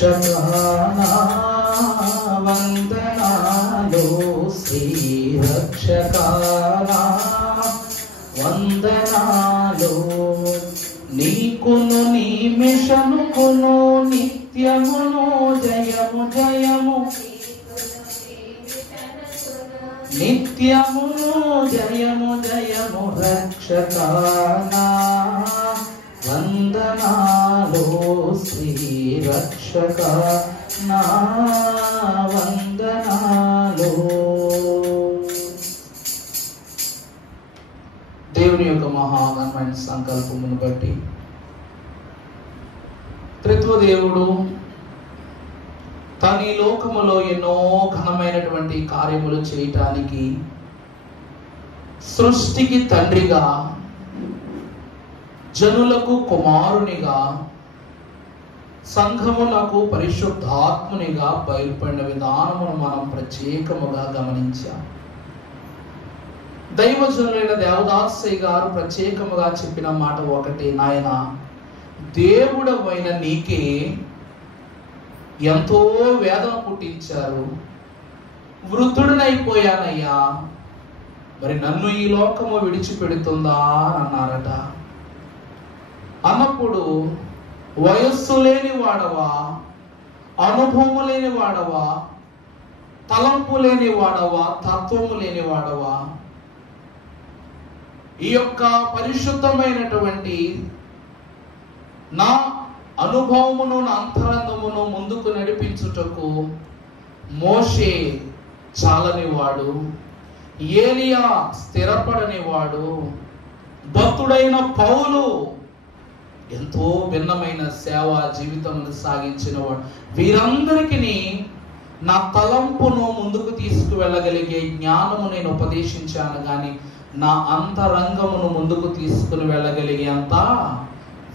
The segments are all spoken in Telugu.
రక్షకానా వందనాలు, శ్రీ రక్షకానా వందనాలు. నీకును నీ మిషనుకును నిత్యమును జయము జయము, నిత్యమును జయము జయము. రక్షకానా వందనాలు, శ్రీ రక్షకానా వందనాలు. దేవుని యొక్క మహాఘనమైన సంకల్పమును బట్టి త్రిత్వ దేవుడు తన ఈ లోకములో ఎన్నో ఘనమైనటువంటి కార్యములు చేయటానికి సృష్టికి తండ్రిగా, జనులకు కుమారునిగా, సంఘములకు పరిశుద్ధాత్మునిగా బయలుపడిన విధానమును మనం ప్రత్యేకముగా గమనించాం. దైవజనులైన దేవదాసయ్య గారు ప్రత్యేకముగా చెప్పిన మాట ఒకటి, నాయన దేవుడవైన నీకే ఎంతో వేదన పుట్టించారు, వృద్ధుడినైపోయానయ్యా, మరి నన్ను ఈ లోకము విడిచిపెడుతుందా అని అన్నారట. అన్నప్పుడు వయస్సు లేని వాడవా, అనుభవము లేని వాడవా, తలంపు లేని వాడవా, తత్వము లేని వాడవా, ఈ యొక్క పరిశుద్ధమైనటువంటి నా అనుభవమును, నా అంతరంగమును ముందుకు నడిపించుటకు మోషే చాలనివాడు, ఏలియా స్థిరపడనివాడు, భక్తుడైన పౌలు ఎంతో భిన్నమైన సేవా జీవితమును సాగించిన వాడు. వీరందరికీ నా తలంపును ముందుకు తీసుకువెళ్ళగలిగే జ్ఞానము నేను ఉపదేశించాను, కానీ నా అంతరంగమును ముందుకు తీసుకుని వెళ్ళగలిగే అంత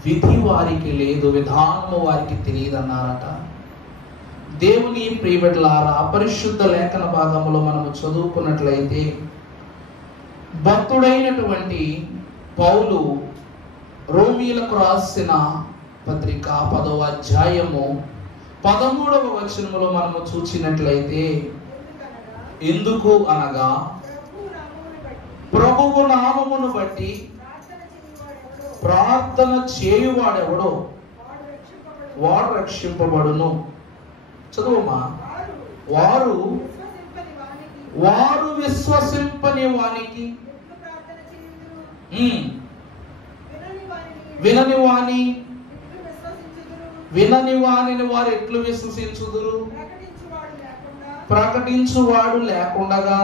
విధి వారికి లేదు, విధానము వారికి తెలియదు అన్నారట. దేవుని ప్రియబిడ్డలారా, పరిశుద్ధ లేఖన భాగములో మనము చదువుకున్నట్లయితే భక్తుడైనటువంటి పౌలు రోమీలకు రాసిన పత్రిక 10వ అధ్యాయము 13వ వచనములో మనము చూచినట్లయితే, ఎందుకు అనగా ప్రభువు నామమును బట్టి ప్రార్థన చేయువాడెవడో వాడు రక్షింపబడును. చదువుమా. వారు విశ్వసింపని వానికి, వినని వానిని వారు ఎట్లు విశ్వసించుదురు? ప్రకటించువాడు లేకుండగా.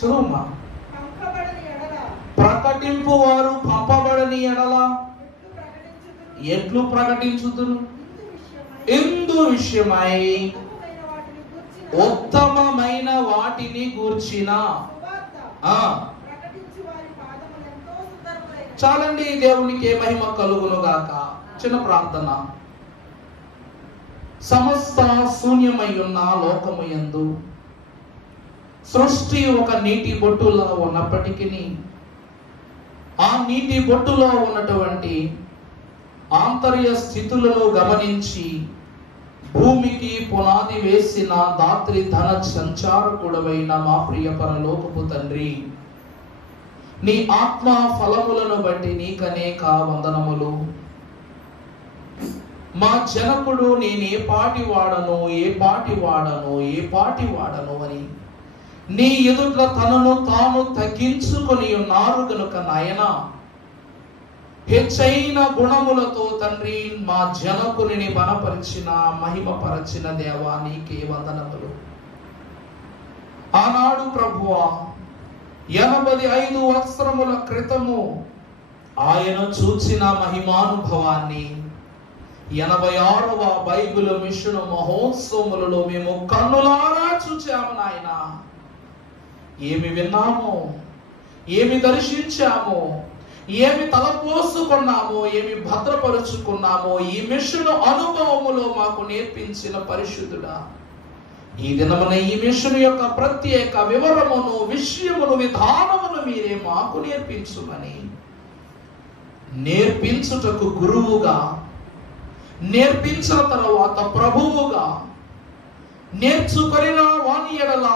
చదువుమా. ప్రకటింపు వారు పంపబడని ఎడల ఎట్లు ప్రకటించుదురు? ఇందు విషయమై ఉత్తమమైన వాటిని గూర్చిన. చాలండి, దేవునికి మహిమ కలుగును గాక. చిన్న ప్రార్థన. సమస్త శూన్యమై ఉన్న లోకము యందు సృష్టి ఒక నీటి బొట్టులో ఉన్నప్పటికీ ఆ నీటి బొట్టులో ఉన్నటువంటి ఆంతర్య స్థితులను గమనించి భూమికి పునాది వేసిన దాత్రి ధన సంచారకుడవైన మా ప్రియ పరలోకపు తండ్రి, నీ ఆత్మ ఫలములను బట్టి నీకనేక వందనములు. మా జనకుడు నేను ఏ పాటి వాడను అని నీ ఎదుట తనను తాను తగ్గించుకొని ఉన్నారు గనుక నాయన, హెచ్చైన గుణములతో తండ్రి మా జనకుని బలపరిచిన, మహిమపరచిన దేవా నీకే వందనములు. ఆనాడు ప్రభువా 85 సంవత్సరముల క్రితము ఆయన చూచిన మహిమానుభవాన్ని 86వ బైబిల్ మిషన్ మహోత్సవములలో మేము కన్నులారా చూచాము నాయన. ఏమి విన్నామో, ఏమి దర్శించామో, ఏమి తలపోసుకున్నామో, ఏమి భద్రపరుచుకున్నామో ఈ మిషన్ అనుభవములో మాకు నేర్పించిన పరిశుద్ధుడా, ఈ దినమున ఈ మిషన్ యొక్క ప్రత్యేక వివరమును, విషయమును, విధానమును మీరే మాకు నేర్పించుమని నేర్పించుటకు గురువుగా, నేర్పించిన తర్వాత ప్రభువుగా, నేర్చుకొనిన వాని ఎడల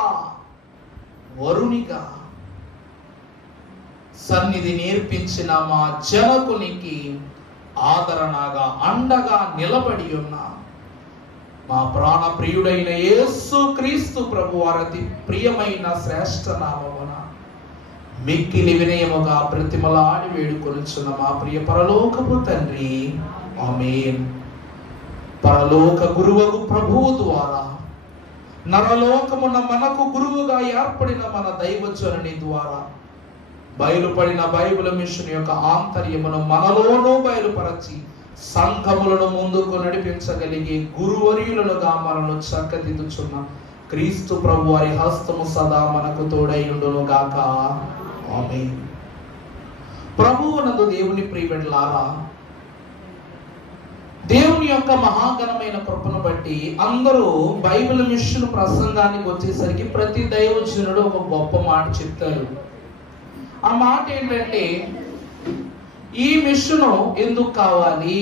వరునిగా, సన్నిధి నేర్పించిన మా జనకునికి ఆదరణగా అండగా నిలబడి ఉన్న మా ప్రాణ ప్రియుడైన యేసు క్రీస్తు ప్రభు వారి ప్రియమైన శ్రేష్ఠ నామమున మిక్కిలి వినయముగా ప్రతిమలాడి వేడుకొనుచున్న మా ప్రియ పరలోకపు తండ్రి, ఆమేన్. పరలోక గురువగు ప్రభువు ద్వారా నరలోకమున మనకు గురువుగా ఏర్పడిన మన దైవజనుని ద్వారా బయలుపడిన బైబిల్ మిషన్ యొక్క ఆంతర్యమును మనలోనూ బయలుపరచి సంఘములను ముందుకు నడిపించగలిగే గురువర్యులుగా మనను చక్కదిద్దుచున్న క్రీస్తు ప్రభు వారి హస్తము సదా మనకు తోడైయుండును గాక. ఆమేన్. ప్రభువునందు దేవుని ప్రియబిడ్డలారా, దేవుని యొక్క మహాఘనమైన కృపను బట్టి అందరూ బైబిల్ మిషన్ ప్రసంగానికి వచ్చేసరికి ప్రతి దైవజనుడు ఒక గొప్ప మాట చెప్తారు. ఆ మాట ఏంటంటే, ఈ మిషన్ ఎందుకు కావాలి,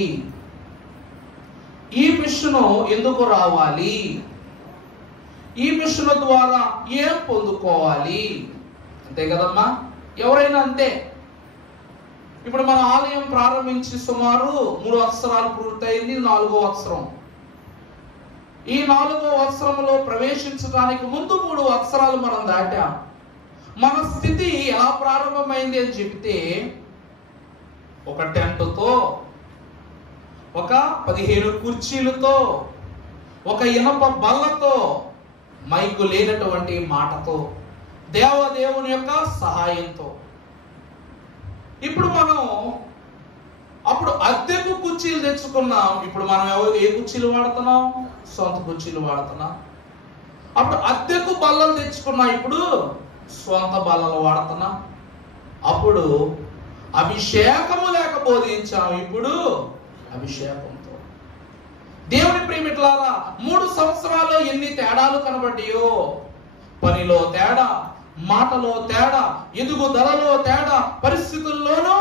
ఈ మిషన్ ఎందుకు రావాలి, ఈ మిషన్ ద్వారా ఏం పొందుకోవాలి. అంతే కదమ్మా, ఎవరైనా అంతే. ఇప్పుడు మన ఆలయం ప్రారంభించి సుమారు 3 వత్సరాలు పూర్తయింది. 4వ వత్సరం. ఈ 4వ వత్సరంలో ప్రవేశించడానికి ముందు 3 వత్సరాలు మనం దాటాం. మన స్థితి ఎలా ప్రారంభమైంది అని చెప్తే, ఒక టెంటుతో, ఒక 15 కుర్చీలతో, ఒక ఇనప బల్లతో, మైకు లేనటువంటి మాటతో, దేవదేవుని యొక్క సహాయంతో. ఇప్పుడు మనం అప్పుడు అద్దెకు కుర్చీలు తెచ్చుకున్నాం. ఇప్పుడు మనం ఏ కుర్చీలు వాడుతున్నాం? సొంత కుర్చీలు వాడుతున్నాం. అప్పుడు అద్దెకు బల్లలు తెచ్చుకున్నాం, ఇప్పుడు స్వంత బల్లలు వాడుతున్నాం. అప్పుడు అభిషేకము లేక బోధించాం, ఇప్పుడు అభిషేకంతో. దేవుని ప్రియమిట్లారా, 3 సంవత్సరాల్లో ఎన్ని తేడాలు కనబడ్డాయో. పనిలో తేడా, మాటలో తేడా, ఎదుగుదలలో తేడా, పరిస్థితుల్లోనూ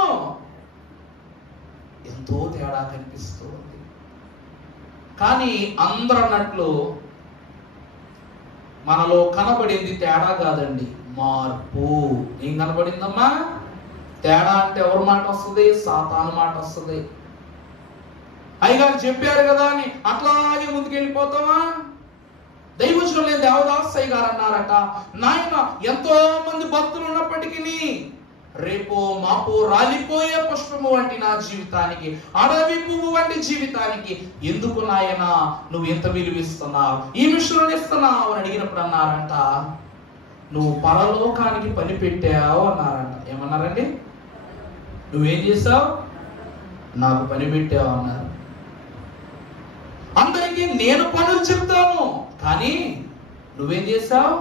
ఎంతో తేడా కనిపిస్తూ ఉంది. కానీ అందరూ అన్నట్లు మనలో కనబడింది తేడా కాదండి, మార్పు. ఏం కనబడిందమ్మా? తేడా అంటే ఎవరి మాట వస్తుంది? సాతాను మాట వస్తుంది. అయ్యగారు చెప్పారు కదా అని అట్లాగే ముందుకెళ్ళిపోతామా? దైవజనులే దేవదాసయ్య గారు అన్నారట, నాయన ఎంతో మంది భక్తులు ఉన్నప్పటికీ రేపో మాపో రాలిపోయే పుష్పము వంటి నా జీవితానికి, అడవి పువ్వు వంటి జీవితానికి ఎందుకు నాయన నువ్వు ఎంత విలువిస్తున్నావు, ఈ మిషన్లు ఇస్తున్నావు అని అడిగినప్పుడు అన్నారంట, నువ్వు పరలోకానికి పని పెట్టావు అన్నారంట. ఏమన్నారండి? నువ్వేం చేసావు? నాకు పని పెట్టావు అన్నారు. అందరికీ నేను పనులు చెప్తాను, కానీ నువ్వేం చేసావు?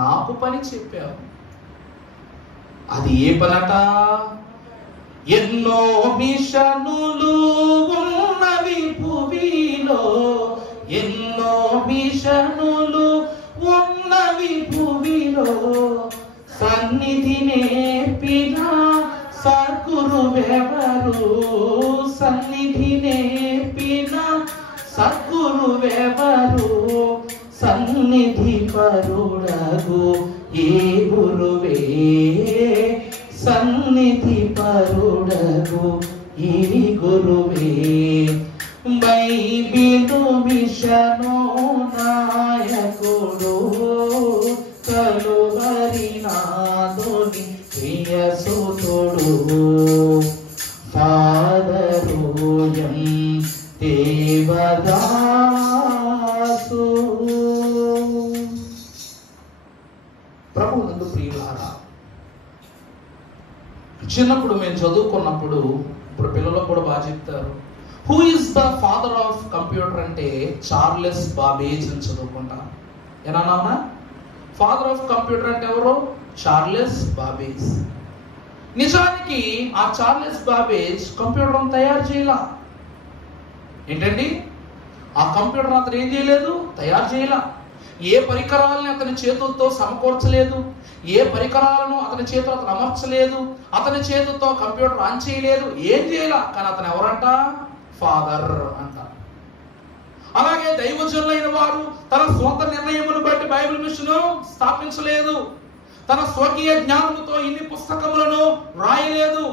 నాకు పని చెప్పావు. అది ఏ పనట? ఎన్నో మిషనులు ఉన్నవి భూమిలో, ఎన్నో మిషనులు ఉన్నవి భూమిలో, సన్నిధి నేర్పిన సద్గురువెవరు, సన్నిధి నేర్పిన సద్గురువెవరు, సన్నిధి పరుడగు ఏ గురువే, సన్నిధి పరుడగు ఈ గురువే. బైబిలు మిషను నాయకుడు, కలువరి నాదుని ప్రియసుతుడు, ఫాదరూయం దేవదాసు. ప్రభువునందు ప్రియులారా, చిన్నప్పుడు మేము చదువుకున్నప్పుడు, ఇప్పుడు పిల్లలు కూడా బాగా చెప్తారు, who is the father of computer అంటే చార్లెస్ బాబేజ్ అని చదువుకుంటాం. ఏమన్నా? ఫాదర్ ఆఫ్ కంప్యూటర్ అంటే ఎవరు? Charles Babbage. నిజానికి ఆ చార్లెస్ బాబేజ్ కంప్యూటర్ తయారు చేయాల. ఏంటండి? ఆ కంప్యూటర్ అతను ఏం చేయలేదు, తయారు చేయాల. ఏ పరికరాలను అతని చేతులతో సమకూర్చలేదు, ఏ పరికరాలను అతని చేతులు అతను అమర్చలేదు, అతని చేతులతో కంప్యూటర్ ఆన్ చేయలేదు, ఏం చేయాల. కానీ అతను ఎవరంట? ఫాదర్ అంట. అలాగే దైవజనులైన వారు తన సొంత నిర్ణయమును బట్టి బైబిల్ మిషన్ స్థాపించలేదు. తన స్వకీయ జ్ఞానముతో ఇన్ని పుస్తకములను రాయలేదు.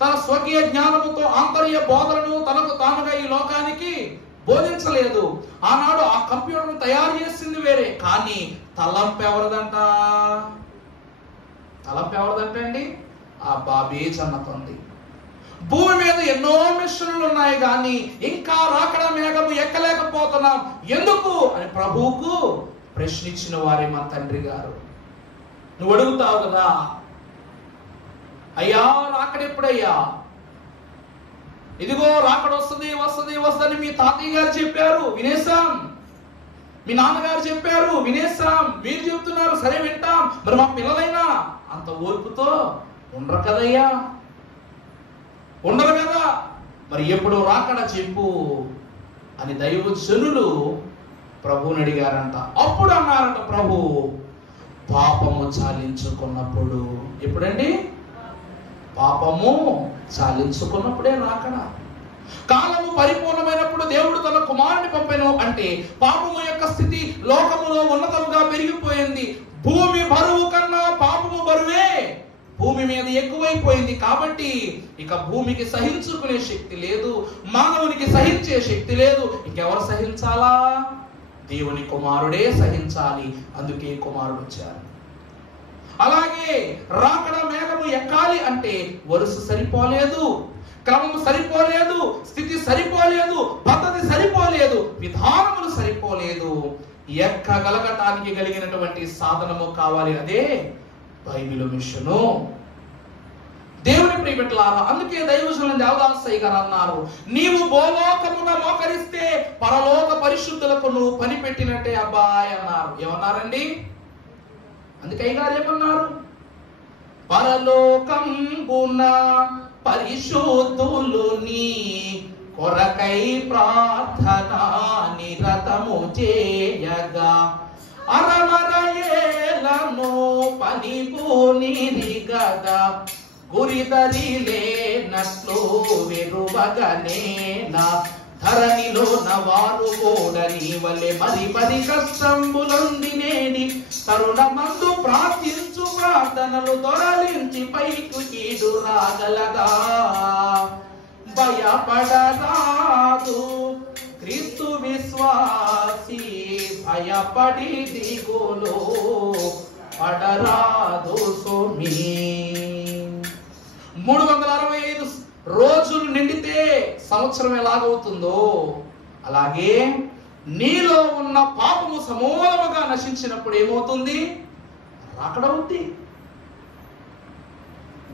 తన స్వకీయ జ్ఞానముతో ఆంతర్య బోధనను తనకు తానుగా ఈ లోకానికి బోధించలేదు. ఆనాడు ఆ కంప్యూటర్ను తయారు చేసింది వేరే, కానీ తలంపు ఎవరిదంట? తలంపు ఎవరిదంట అండి? ఆ బాబే జన్నతుంది. భూమి మీద ఎన్నో మిషన్లు ఉన్నాయి, కానీ ఇంకా రాకడ మేఘము ఎక్కలేకపోతున్నాం, ఎందుకు అని ప్రభువుకు ప్రశ్నించిన వారే మా తండ్రి గారు. నువ్వు అడుగుతావు కదా, అయ్యా రాకడ ఎప్పుడయ్యా? ఇదిగో రాకడ వస్తుంది వస్తుంది వస్తుంది మీ తాతయ్య గారు చెప్పారు వినేసాం, మీ నాన్నగారు చెప్పారు వినేసాం, మీరు చెప్తున్నారు సరే వింటాం, మరి మా పిల్లలైనా అంత ఓర్పుతో ఉండరు కదయ్యా, ఉండరు కదా, మరి ఎప్పుడు రాకడ చెప్పు అని దైవజనులు ప్రభువుని అడిగారంట. అప్పుడు అన్నారంట ప్రభు, పాపము చాలించుకున్నప్పుడు. ఎప్పుడండి? పాపము చాలించుకున్నప్పుడే రాకడ. కాలము పరిపూర్ణమైనప్పుడు దేవుడు తన కుమారుని పంపెను అంటే పాపము యొక్క స్థితి లోకములో ఉన్నతముగా పెరిగిపోయింది. భూమి బరువు కన్నా పాపము బరువే భూమి మీద ఎక్కువైపోయింది. కాబట్టి ఇక భూమికి సహించుకునే శక్తి లేదు, మానవునికి సహించే శక్తి లేదు. ఇంకెవరు సహించాలా? దేవుని కుమారుడే సహించాలి. అందుకే కుమారుడు వచ్చారు. అలాగే రాకడ మేఘము ఎక్కాలి అంటే వరుస సరిపోలేదు, క్రమము సరిపోలేదు, స్థితి సరిపోలేదు, పద్ధతి సరిపోలేదు, విధానములు సరిపోలేదు. ఎక్కగలగటానికి కలిగినటువంటి సాధనము కావాలి. అదే బైబిల్ మిషను. దేవుని ప్రియబిడ్డలారా, అందుకే దైవజనులు దేవదాసయ్య గారు అన్నారు, నీవు భూలోకమున మోకరిస్తే పరలోక పరిశుద్ధులకు నువ్వు పని పెట్టినట్టే అబ్బాయి అన్నారు. ఏమన్నారండి? అందుకే గారు ఏమన్నారు? పరలోకంబున పరిశుద్ధులు నీ కొరకై ప్రార్థన నిరతము చేయగా అరమరయేలను పనిపూనిరి గదా గురిదరి లేనట్లు వెరువగనేనా ధరణిలో నవారు ఓడని వలె మరి కష్టంబులొందినేని తరుణమందు ప్రార్థించు ప్రార్థనలు దొరలించి పైకి కీడు రాగలగా భయపడరాదు క్రీస్తు విశ్వాసి భయపడి దిగులో పడరాదు సోమి. 365 రోజులు నిండితే సంవత్సరం ఎలాగవుతుందో అలాగే నీలో ఉన్న పాపము సమూలముగా నశించినప్పుడు ఏమవుతుంది? రాకడవుద్ది.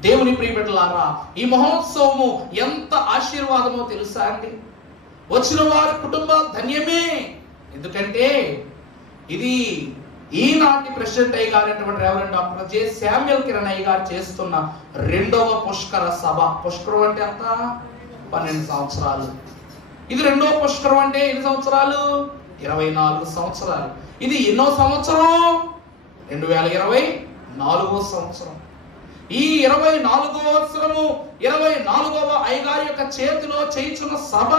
దేవుని ప్రియబిడ్డలారా, ఈ మహోత్సవము ఎంత ఆశీర్వాదమో తెలుసా అండి? వచ్చిన వారి కుటుంబాలు ధన్యమే. ఎందుకంటే ఇది ఈనాటి ప్రెసిడెంట్ అయ్య గారైనటువంటి reverend doctor J Samuel Kiran అయ్య గారు చేస్తున్న 2వ పుష్కర సభ. పుష్కరం అంటే ఎంత? 12 సంవత్సరాలు. ఇది 2వ పుష్కరం అంటే ఎన్ని సంవత్సరాలు? 24 సంవత్సరాలు. ఇది ఎన్నో సంవత్సరం? 2024వ సంవత్సరం. ఈ 24వ సంవత్సరము 24వ అయ్యగారి యొక్క చేతిలో చేయించిన సభ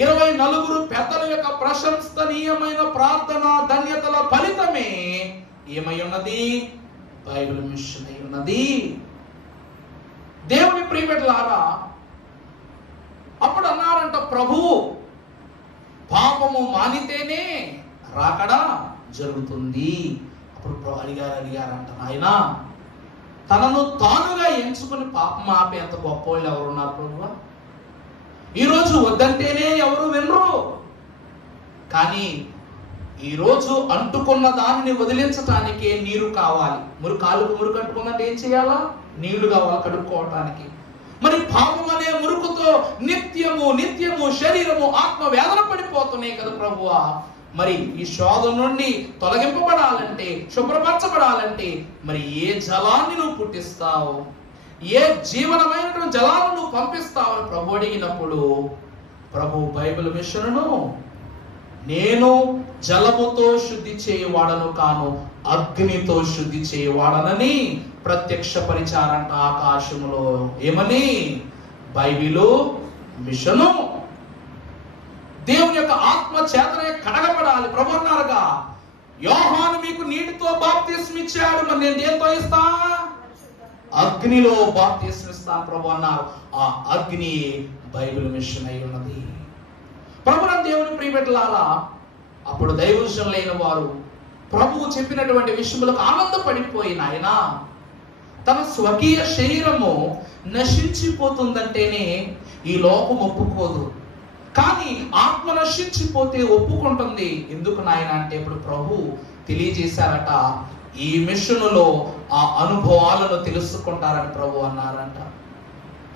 24 పెద్దల యొక్క ప్రశంసనీయమైన ప్రార్థన ధన్యతల ఫలితమే ఏమై ఉన్నది? బైబిల్ మిషన్ అయి ఉన్నది. దేవుని ప్రియబిడ్డలారా, అప్పుడు అన్నారంట ప్రభు, పాపము మానితేనే రాకడ జరుగుతుంది. అప్పుడు అడిగారంట, నాయనా తనను తానుగా ఎంచుకుని పాపం ఆపేంత గొప్ప వాళ్ళు ఎవరున్నారు ప్రభువా? ఈరోజు వద్దంటేనే ఎవరు వినరు. కానీ ఈరోజు అంటుకున్న దానిని వదిలించటానికే నీరు కావాలి. కాలుకు మురుకు అంటుకుందంటే ఏం చేయాలా? నీళ్లు కావాలి కడుక్కోవటానికి. మరి పాపం అనే మురుకుతో నిత్యము శరీరము ఆత్మ వేదన పడిపోతున్నాయి కదా ప్రభువా. మరి ఈ శోధన నుండి తొలగింపబడాలంటే, శుభ్రపరచబడాలంటే మరి ఏ జలాన్ని నువ్వు పుట్టిస్తావు, ఏ జీవనమైనటువంటి జలాలను నువ్వు పంపిస్తావని ప్రభు అడిగినప్పుడు ప్రభు బైబిల్ మిషన్ను నేను జలముతో శుద్ధి చేయవాడను కాను, అగ్నితో శుద్ధి చేయవాడనని ప్రత్యక్షపరిచారంట ఆకాశములో. ఏమని? Bible machine. దేవుని యొక్క ఆత్మ చేతనే కడగబడాలి. ప్రభు అన్నారుగా, యోహాను మీకు నీటితో బాప్తిస్మం ఇచ్చాడు, మరి నేను దేంతో ఇస్తా? అగ్నిలో బాప్తిస్మం ఇస్తాను ప్రభు అన్నారు. ఆ అగ్ని బైబిల్ మిషన్ అయి ఉన్నది. ప్రభువుని దేవుని ప్రియబిడ్డలారా, అప్పుడు దైవజనులైన వారు ప్రభువు చెప్పినటువంటి విషయములకు ఆనందపడిపోయిన ఆయన తన స్వకీయ శరీరము నశించిపోతుందంటేనే ఈ లోకం ఒప్పుకోదు, కానీ ఆత్మ నశించిపోతే ఒప్పుకుంటుంది. ఎందుకు నాయన అంటే ఇప్పుడు ప్రభు తెలియజేశారట, ఈ మిషనులో ఆ అనుభవాలను తెలుసుకుంటారని ప్రభు అన్నారంట.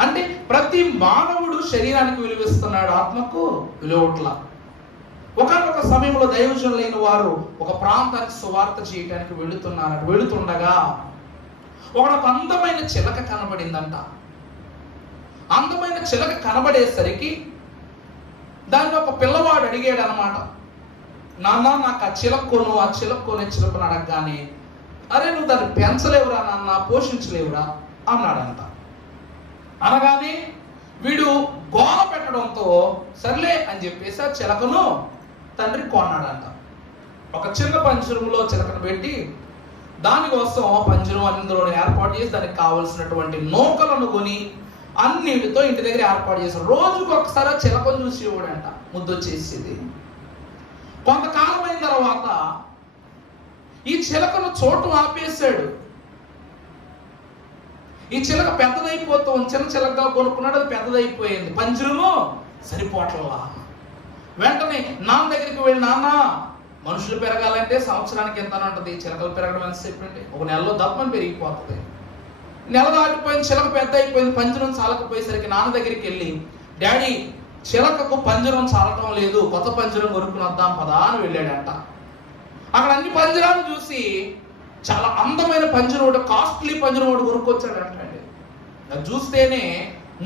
అంటే ప్రతి మానవుడు శరీరానికి విలువిస్తున్నాడు, ఆత్మకు విలువట్ల. ఒకనొక సమయంలో దైవజనులైన వారు ఒక ప్రాంతానికి సువార్త చేయడానికి వెళుతుండగా ఒక అందమైన చిలక కనబడిందంట. అందమైన చిలక కనబడేసరికి దాన్ని ఒక పిల్లవాడు అడిగాడు అనమాట, నాన్న నాకు ఆ చిలక్కోను చిలకను అడగగానే, అరే నువ్వు దాన్ని పెంచలేవురా నాన్న, పోషించలేవురా అన్నాడంట. అనగానే వీడు గోల పెట్టడంతో సర్లే అని చెప్పేసి ఆ చిలకను తండ్రి కొన్నాడంట. ఒక చిన్న పంజరంలో చిలకను పెట్టి దానికోసం పంజరం అందులో ఏర్పాటు చేసి దానికి కావలసినటువంటి నూకలను కొని అన్నిటితో ఇంటి దగ్గర ఏర్పాటు చేశాడు. రోజుకు ఒకసారి ఆ చిలకను చూసి ఇవ్వడంట, ముద్దొచ్చేసేది. కొంతకాలం అయిన తర్వాత ఈ చిలకను చోటు ఆపేశాడు. ఈ చిలక పెద్దదైపోతూ చిన్న చిలకగా కొనుక్కున్నాడు, అది పెద్దదైపోయింది, పంజరము సరిపోట్లా. వెంటనే నాన్న దగ్గరికి వెళ్ళి, నాన్న మనుషులు పెరగాలంటే సంవత్సరానికి ఎంత ఉంటుంది, చిలకలు పెరగడం ఎంతసేపు అండి, ఒక నెలలో దప్పని పెరిగిపోతుంది. నెల దాటిపోయింది, చిలక పెద్ద అయిపోయింది, పంజరం చాలకపోయేసరికి నాన్న దగ్గరికి వెళ్ళి, డాడీ చిలకకు పంజరం చాలటం లేదు, కొత్త పంజరం కొనుక్కుని వద్దాం పదా అని వెళ్ళాడంట. అక్కడ అన్ని పంజరాలు చూసి చాలా అందమైన పంజరం ఒకటి, కాస్ట్లీ పంజరం ఒకటి కొనుక్కొచ్చాడంట. అది చూస్తేనే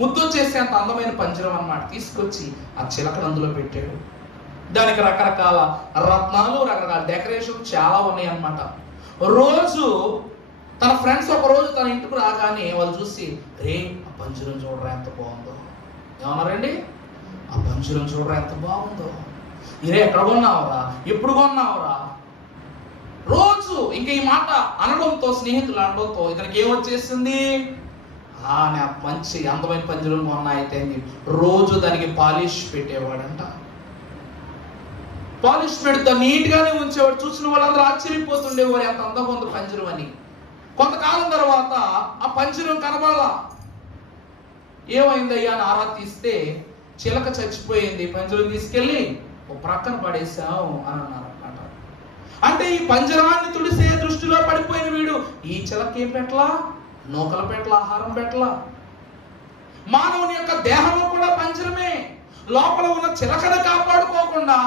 ముద్దొచ్చేసి అంత అందమైన పంజరం అన్నమాట. తీసుకొచ్చి ఆ చిలకను అందులో పెట్టాడు. దానికి రకరకాల రత్నాలు, రకరకాల డెకరేషన్ చాలా ఉన్నాయి అన్నమాట. రోజు తన ఫ్రెండ్స్ ఒక రోజు తన ఇంటికి రాగానే వాళ్ళు చూసి, రే ఆ పంజరం చూడరా ఎంత బాగుందో, ఏమన్నారండి, ఆ పంజరం చూడరా ఎంత బాగుందో, ఇరే ఎక్కడ కొన్నావురా, ఎప్పుడు కొన్నావురా, రోజు ఇంకా ఈ మాట అనడంతో, స్నేహితులు అనడంతో ఇతనికి ఏమొచ్చేసింది, నాకు మంచి అందమైన పంజరం కొన్నా అయితే రోజు దానికి పాలిష్ పెట్టేవాడంట. పాలిష్ పెడితే నీట్ గానే ఉంచేవాడు. చూసిన వాళ్ళందరూ ఆశ్చర్యపోతుండేవారు ఎంత అందంగా ఉంది పంజరం అని. కొంతకాలం తర్వాత ఆ పంజరం కనబడాల. ఏమైందయ్యా అని ఆరా తీస్తే చిలక చచ్చిపోయింది, పంజరం తీసుకెళ్ళి ఒక ప్రక్కన పడేసాం అని అన్నారు అన్నమాట. అంటే ఈ పంజరాన్ని తుడిసే దృష్టిలో పడిపోయిన వీడు ఈ చిలక ఏం పెట్టలా, నూకలు పెట్టలా, ఆహారం పెట్టలా. మానవుని యొక్క దేహము కూడా పంజరమే. లోపల ఉన్న చిలకను కాపాడుకోకుండా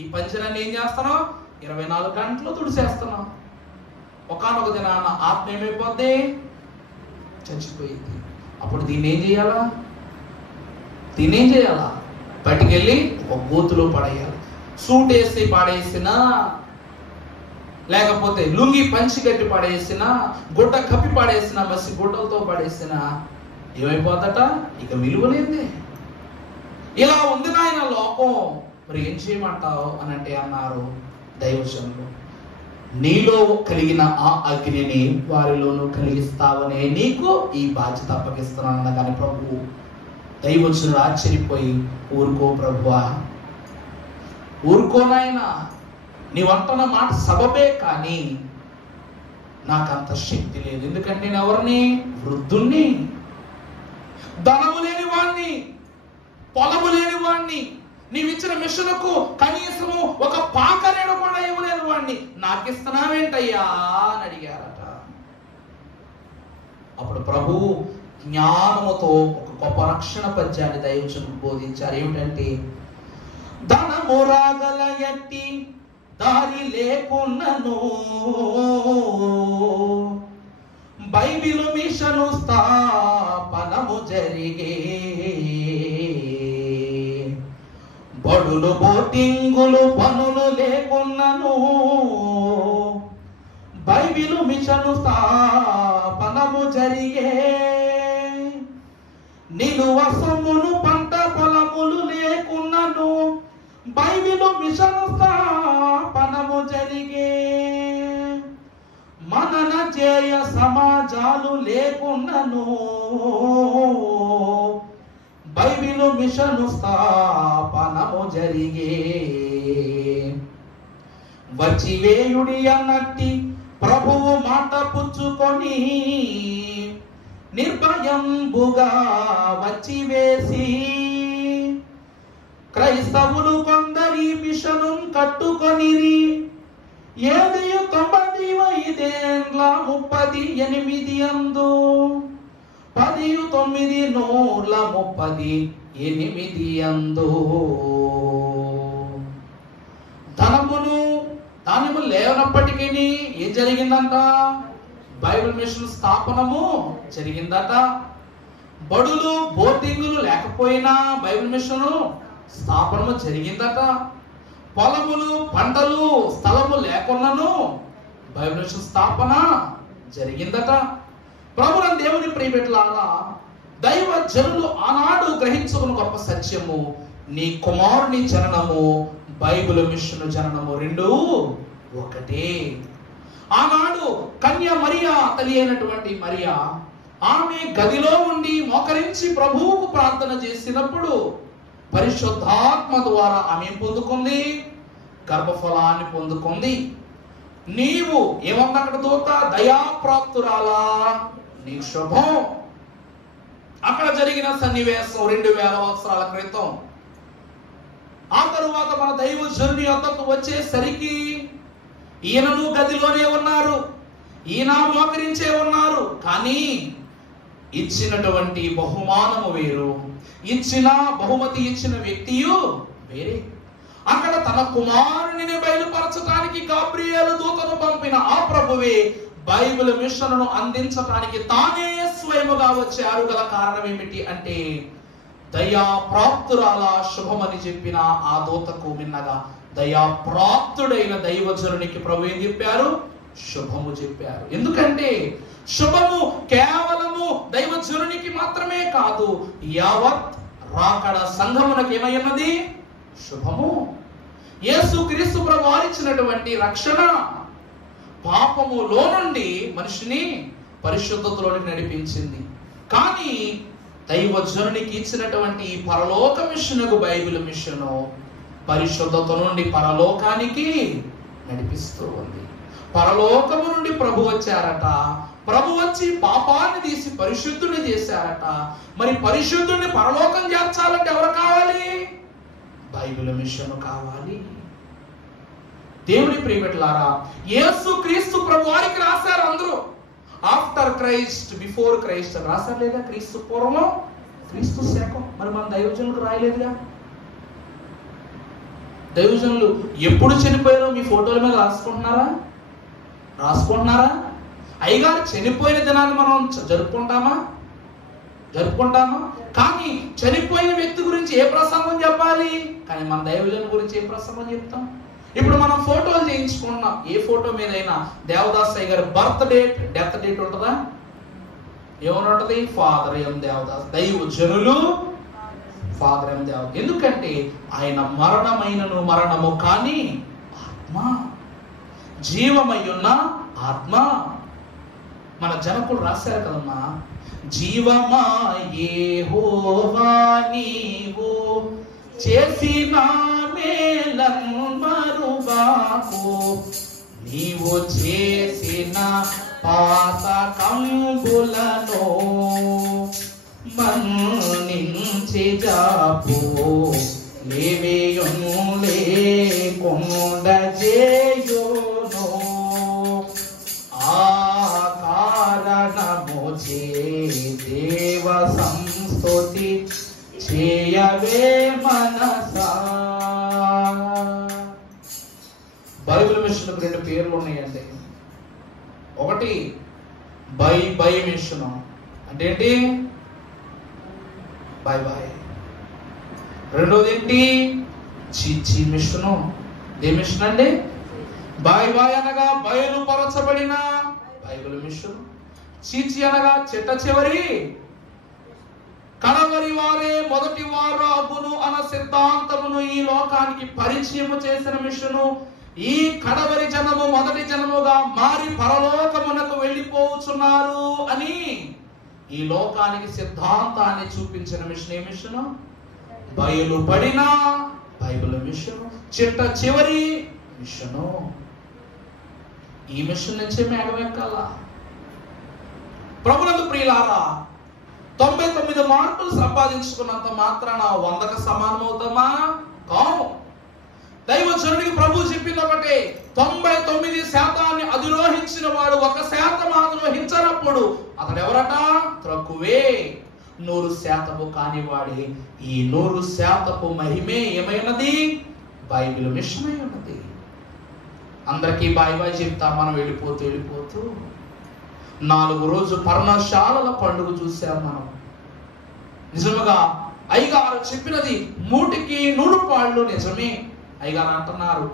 ఈ పంజరాన్ని ఏం చేస్తున్నాం, 24 గంటలు తుడిసేస్తున్నాం. ఒకానొక దినాన ఆత్మ ఏమైపోద్ది, చచ్చిపోయింది. అప్పుడు దీన్ని ఏం చేయాలా, బయటికెళ్ళి ఒక గోతులో పడేయాలి. సూట్ వేసి పడేసినా, లేకపోతే లుంగి పంచి కట్టి పడేసిన, గుడ్డ కప్పి పడేసిన, మసి గుడ్డలతో పడేసిన ఏమైపోతట, ఇక విలువలేంది. ఇలా ఉంది నాయన లోకం, మరి ఏం చేయమంటావు అని అంటే అన్నారు దైవజనులు, నీలో కలిగిన ఆ అగ్నిని వారిలోనూ కలిగిస్తావనే నీకు ఈ బాధ్యత అప్పగిస్తున్నాను. కానీ ప్రభు దైవజనులు ఆశ్చర్యపోయి, ఊరుకో ప్రభువా, ఊరుకోనాయనా, నీవంటున్న మాట సబబే, కానీ నాకంత శక్తి లేదు. ఎందుకంటే నేను ఎవరిని, వృద్ధుణ్ణి, ధనము లేని వాణ్ణి, పొలము లేని వాణ్ణి, నీవిచ్చిన మిషన్కు కనీసము ఒక పాకనేడు కూడా ఇవ్వలేని వాణ్ణి, నాకిస్తున్నావేంటయ్యా అని అడిగారట. అప్పుడు ప్రభు జ్ఞానముతో ఒక గొప్ప రక్షణ పద్యాన్ని దైవజనులకు బోధించారు. ఏమిటంటే, ధనము రాగల ఎట్టి దారి లేకున్నను బైబిలు మిషను స్థాపనము జరిగే, బడు బడులు బోటింగులు పనులు లేకున్నను బైబిలు మిషను స్థాపనము జరిగే. నిలువ సొమ్మును పంట పొలములు లేకున్నను బైబిలు మిషను స్థాపనము జరిగే. మనన చేయ సమాజాలు లేకున్నను బైబిలు మిషను స్థాపనము జరిగే. వచ్చివేయుడి అన్నట్టి ప్రభువు మాట పుచ్చుకొని నిర్భయంబుగా వచ్చివేసి క్రైస్తవులు కొందరి మిషను కట్టుకొనిరి. 795 అందు 1938 అందు ధనము లేనప్పటికీ ఏం జరిగిందంట? బైబిల్ మిషన్ స్థాపనము జరిగిందట. బడులు బోర్డింగులు లేకపోయినా బైబిల్ మిషన్ స్థాపనము జరిగిందట. పొలములు పంటలు స్థలము లేకున్నాను బైబిల్ మిషన్ స్థాపన జరిగిందట. ప్రభువుని దేవుని ప్రియబిడ్డలారా, దైవ జనులు ఆనాడు గ్రహించుకున్న గొప్ప సత్యము, నీ కుమారుని జననము బైబిల్ మిషన్ జననము రెండూ ఒకటే. ఆనాడు కన్య మరియా, తల్లి అయినటువంటి మరియా, ఆమె గదిలో ఉండి మోకరించి ప్రభువుకు ప్రార్థన చేసినప్పుడు పరిశుద్ధాత్మ ద్వారా ఆమె పొందుకుంది, గర్భఫలాన్ని పొందుకుంది. నీవు ఏమన్నా అక్కడ దూత, దయాప్రాప్తురాలా, నీ శుభం. అక్కడ జరిగిన సన్నివేశం 2000 సంవత్సరాల క్రితం. ఆ తరువాత మన దైవ జనుని యొద్దకు వచ్చేసరికి ఈయనను గదిలోనే ఉన్నారు, ఈయన మోకరించే ఉన్నారు. కానీ ఇచ్చినటువంటి బహుమానము వేరు, ఇచ్చిన బహుమతి ఇచ్చిన వ్యక్తియు వేరే. అక్కడ తన కుమారుని బయలుపరచడానికి గాబ్రియేలు దూతను పంపిన ఆ ప్రభువే బైబిల్ మిషన్ను అందించడానికి తానే స్వయముగా వచ్చారు. గల కారణం ఏమిటి అంటే, దయాప్రాప్తురాల శుభమని చెప్పిన ఆ దూతకు మిన్నగా దయాప్రాప్తుడైన దైవజనునికి ప్రభు ఏం చెప్పారు? శుభము చెప్పారు. ఎందుకంటే శుభము కేవలము దైవజనునికి మాత్రమే కాదు, యావత్ రాకడ సంఘమునకు ఏమైనది? శుభము. యేసు క్రీస్తు ప్రభు వారిచ్చినటువంటి రక్షణ పాపములో నుండి మనిషిని పరిశుద్ధతలోనికి నడిపించింది. కానీ దైవజనునికి ఇచ్చినటువంటి పరలోక మిషన్కు బైబిల్ మిషను పరిశుద్ధత నుండి పరలోకానికి నడిపిస్తూ ఉంది. పరలోకము నుండి ప్రభు వచ్చారట, ప్రభు వచ్చి పాపాన్ని తీసి పరిశుద్ధుని చేశారట. మరి పరిశుద్ధుని పరలోకం చేర్చాలంటే ఎవరు కావాలి? బైబిల్ మిషన్ కావాలి. దేవుని ప్రియబిడ్డలారా, యేసు క్రీస్తు ప్రభు వారికి రాశారు అందరూ. ఆఫ్టర్ క్రైస్ట్, బిఫోర్ క్రైస్ట్ రాశారు లేదా? క్రీస్తు పూర్వం, క్రీస్తు శకం. మరి మన దైవజనులకు రాయలేదుగా. దైవజనులు ఎప్పుడు చనిపోయారో మీ ఫోటోల మీద రాసుకుంటున్నారా? అయ్యగారు చనిపోయిన దినాన్ని మనం జరుపుకుంటామా? కానీ చనిపోయిన వ్యక్తి గురించి ఏ ప్రసంగం చెప్పాలి? కానీ మన దైవజనుల గురించి ఏ ప్రసంగం చెప్తాం? ఇప్పుడు మనం ఫోటోలు చేయించుకుంటున్నాం. ఏ ఫోటో మీదైనా దేవదాస్ అయ్య గారి బర్త్ డేట్, డెత్ డేట్ ఉంటుందా? ఏమని ఉంటుంది? Father M Devadas. దైవజనులు ఫాదర్ ఎం దేవదాస్. ఎందుకంటే ఆయన మరణమైనను మరణము కానీ ఆత్మ, జీవమయ్యున్న ఆత్మ. మన జనకులు రాశారు కదమ్మా, జీవమా యెహోవా నీవు చేసిన మేలను మరువాకు, నీవు చేసిన పాతకంబులను మన్నించి జాపు, లేవేయును లేకుండ చేయును. ఆ కారణము చే దేవ సంస్తుతి చేయవే మనసా. బైబిల్ మిషన్ 2 పేర్లు ఉన్నాయండి. ఒకటి బై మిషన్ అంటే ఏంటి? బై. రెండోది ఏంటి? చీచి మిషను. ఏ మిషన్ అండి? బాయ్ బాయ్ అనగా బయలుపరచబడిన బైబిల్ మిషన్. చీచి అనగా చిట్ట చివరి కడవరి వారే మొదటి వారు అగును అన్న సిద్ధాంతమును ఈ లోకానికి పరిచయం చేసిన మిషను. ఈ కడవరి జనము మొదటి జనముగా మారి పరలోకమునకు వెళ్ళిపోతున్నారు అని ఈ లోకానికి సిద్ధాంతాన్ని చూపించిన మిషన్. ఏ మిషను? బయలుపడిన బైబిల్ మిషను, చిట్ట చివరి మిషను. ఈ మిషన్ నుంచే మేఘం ఎక్కాలా? ప్రభునందు ప్రియులారా, 99 మార్కులు సంపాదించుకున్నంత మాత్రాన 100కు సమానమవుతామా? కావు. దైవజనుడికి ప్రభు చెప్పింది ఒకటే, 99% అధిరోహించిన వాడు 1% అధిరోహించనప్పుడు అతడు ఎవరట? తక్కువే. 100% కానివాడే ఈ 100% మహిమే ఏమైనది? బైబిల్ మిషనై ఉన్నది. అందరికీ బాయ్ బాయ్ చెప్తా మనం వెళ్ళిపోతూ 4 రోజు పర్ణశాలల పండుగ చూసాం మనం. నిజముగా అయ్యగారు చెప్పినది 100కి 100 పాళ్ళు నిజమే. అయ్యగారు అంటున్నారు,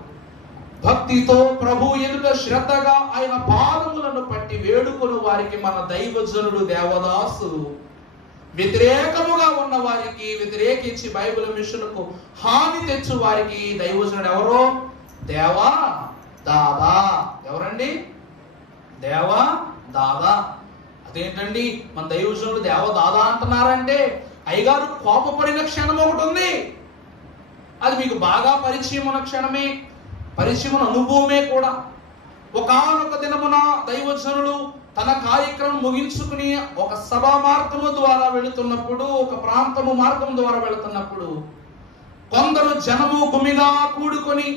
భక్తితో ప్రభు ఎదుట శ్రద్ధగా ఆయన పాదములను పట్టి వేడుకొని వారికి మన దైవజనుడు దేవదాసు వ్యతిరేకముగా ఉన్న వారికి వ్యతిరేకించి బైబిల్ మిషన్కు హాని తెచ్చు వారికి దైవజనుడు ఎవరో? దేవా దాదా. ఎవరండి? దేవా దాదా. అదేంటండి మన దైవజనుడు దేవ దాదా అంటున్నారంటే అయ్యగారు కోపపడిన క్షణం ఒకటి ఉంది. అది మీకు బాగా పరిచయం ఉన్న క్షణమే, పరిచయం అనుభవమే కూడా. ఒకానొక దినమున దైవజనుడు తన కార్యక్రమం ముగించుకుని ఒక సభా మార్గము ద్వారా వెళుతున్నప్పుడు, ఒక ప్రాంతము మార్గం ద్వారా వెళుతున్నప్పుడు కొందరు జనము గుమిగా కూడుకొని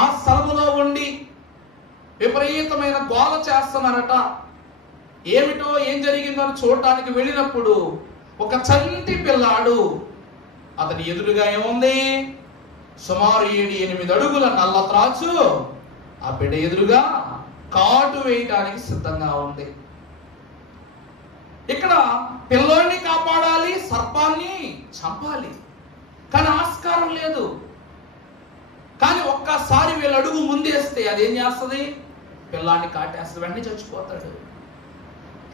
ఆ స్థలములో ఉండి విపరీతమైన గోల చేస్తున్నారట. ఏమిటో ఏం జరిగిందో అని చూడటానికి వెళ్ళినప్పుడు ఒక చంటి పిల్లాడు అతని ఎదురుగా ఏముంది? సుమారు 7-8 అడుగుల నల్ల త్రాచు ఆ బిడ్డ ఎదురుగా కాటు వేయటానికి సిద్ధంగా ఉంది. ఇక్కడ పిల్లోడిని కాపాడాలి, సర్పాన్ని చంపాలి, కానీ ఆస్కారం లేదు. కానీ ఒక్కసారి వీళ్ళు అడుగు ముందేస్తే అదేం చేస్తుంది? పిల్లాన్ని కాటేస్తుంది, వెంటనే చచ్చిపోతాడు.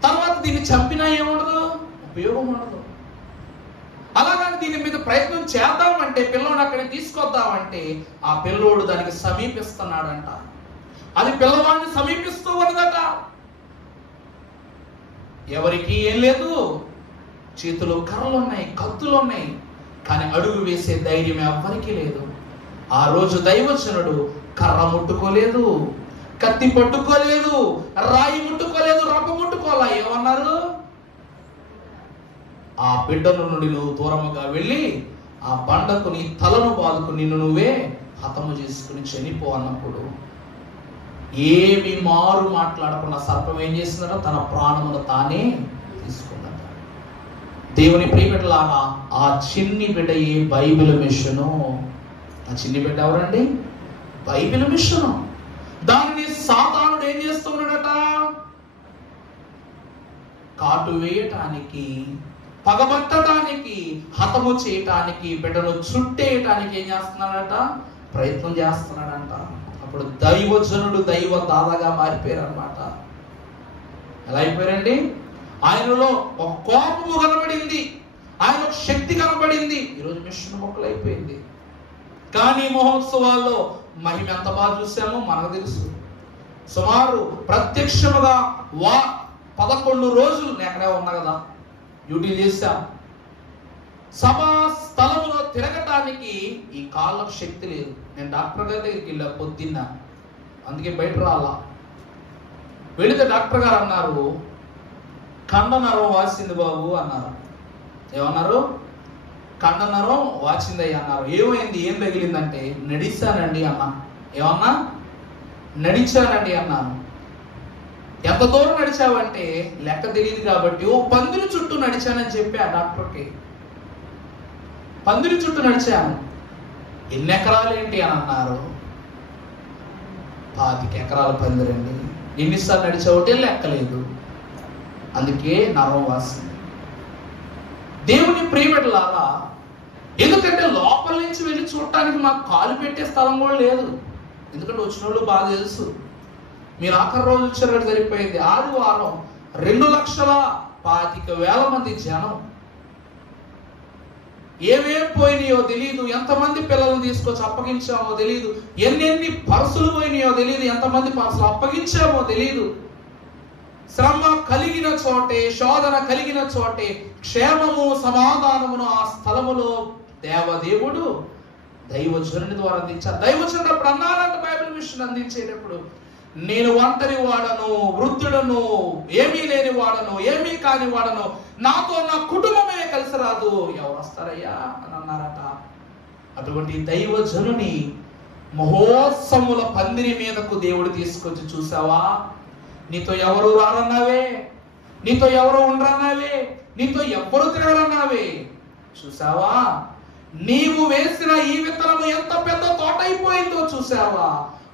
తర్వాత దీన్ని చంపినా ఏముండదు, ఉపయోగం ఉండదు. అలాగని దీని మీద ప్రయత్నం చేద్దామంటే, పిల్లోడు అక్కడికి తీసుకొద్దామంటే ఆ పిల్లోడు దానికి సమీపిస్తున్నాడంట. అది పిల్లవాడిని సమీపిస్తూ ఉన్నదట. ఎవరికి ఏం లేదు, చేతులు కర్రలు ఉన్నాయి, కత్తులు ఉన్నాయి, కానీ అడుగు వేసే ధైర్యం ఎవ్వరికీ లేదు. ఆ రోజు దైవజనుడు కర్ర ముట్టుకోలేదు, కత్తి పట్టుకోలేదు, రాయి ముట్టుకోలేదు, రప్ప ముట్టుకోలా. ఏమన్నారు? ఆ బిడ్డను నుండి నువ్వు దూరముగా వెళ్ళి ఆ బండకు నీ తలను బాదుకు నిన్ను నువ్వే హతము చేసుకుని చనిపో అన్నప్పుడు ఏమి మారు మాట్లాడకుండా సర్పం ఏం చేసిందట? తన ప్రాణమును తానే తీసుకున్నట. దేవుని ప్రియబిడ్డలారా, ఆ చిన్ని బిడ్డ ఏ బైబిల్ మిషను. ఆ చిన్ని బిడ్డ ఎవరండి? Bible machine. దానిని సాతానుడు ఏం చేస్తున్నాడట? కాటు వేయటానికి, పగబట్టడానికి, హతము చేయటానికి, బిడ్డను చుట్టేయటానికి ఏం చేస్తున్నాడట? ప్రయత్నం చేస్తున్నాడంట. అప్పుడు దైవజనుడు దైవ దాదాగా మారిపోయారు అన్నమాట. ఎలా అయిపోయారండి? ఆయనలో ఒక కోపము కనబడింది, ఆయన ఒక శక్తి కనబడింది. ఈరోజు మిషన్ మొక్కలు అయిపోయింది. కానీ మహోత్సవాల్లో మహిమ ఎంత బాగా చూసామో మనకు తెలుసు. సుమారు ప్రత్యక్షముగా 11 రోజులు నేను అక్కడే ఉన్నా కదా, డ్యూటీ చేశాం. సభా స్థలములో తిరగటానికి ఈ కాళ్ళకు శక్తి లేదు. నేను డాక్టర్ గారి దగ్గరికి వెళ్ళా పొద్దున్న, అందుకే బయట రాలా. వెళితే డాక్టర్ గారు అన్నారు, కండనరం వాసింది బాబు అన్నారు. ఏమన్నారు? కండనరం వాచిందయ్య అన్నారు. ఏమైంది, ఏం తగిలిందంటే నడిచానండి అన్నా. ఏమన్నా? నడిచానండి అన్నాను. ఎంత దూరం నడిచావంటే లెక్క తెలియదు కాబట్టి ఓ పందిరి చుట్టూ నడిచానని చెప్పి ఆ డాక్టర్కి. పందిరి చుట్టూ నడిచాను. ఎన్ని ఎకరాలు ఏంటి అని అన్నారు. 25 ఎకరాల పందిరండి. ఎన్నిసార్లు నడిచావుంటే లెక్కలేదు, అందుకే నరం వాసింది. దేవుని ప్రియబిడ్డలారా, ఎందుకంటే లోపల నుంచి వెళ్ళి చూడటానికి మాకు కాలు పెట్టే స్థలం కూడా లేదు. ఎందుకంటే వచ్చిన వాళ్ళు బాగా తెలుసు. మీరు ఆఖరి రోజు వచ్చారు సరిపోయింది. ఆదివారం 2,25,000 మంది జనం. ఏమేం పోయినాయో తెలియదు, ఎంతమంది పిల్లల్ని తీసుకొచ్చి అప్పగించామో తెలియదు, ఎన్నెన్ని పర్సులు పోయినాయో తెలియదు, ఎంతమంది పర్సులు అప్పగించామో తెలియదు. శ్రమ కలిగిన చోటే, శోధన కలిగిన చోటే క్షేమము సమాధానమును ఆ స్థలములో దేవదేవుడు దైవజనుని ద్వారా అందించారు. దైవజనుడు అప్పుడు అన్నారంట బైబిల్ మిషన్ అందించేటప్పుడు, నేను ఒంటరి వాడను, వృద్ధుడను, ఏమీ లేని వాడను, ఏమీ కాని వాడను, నాతో నా కుటుంబమే కలిసి రాదు, ఎవరు వస్తారయ్యా అని అన్నారట. అటువంటి దైవజనుని మహోత్సవముల పందిరి మీదకు దేవుడు తీసుకొచ్చి, చూసావా నీతో ఎవరు రారన్నావే, నీతో ఎవరు ఉండరన్నావే, నీతో ఎవరు తిరగరన్నావే, చూసావా నీవు వేసిన ఈ విత్తనము ఎంత పెద్ద తోట అయిపోయిందో చూసావా,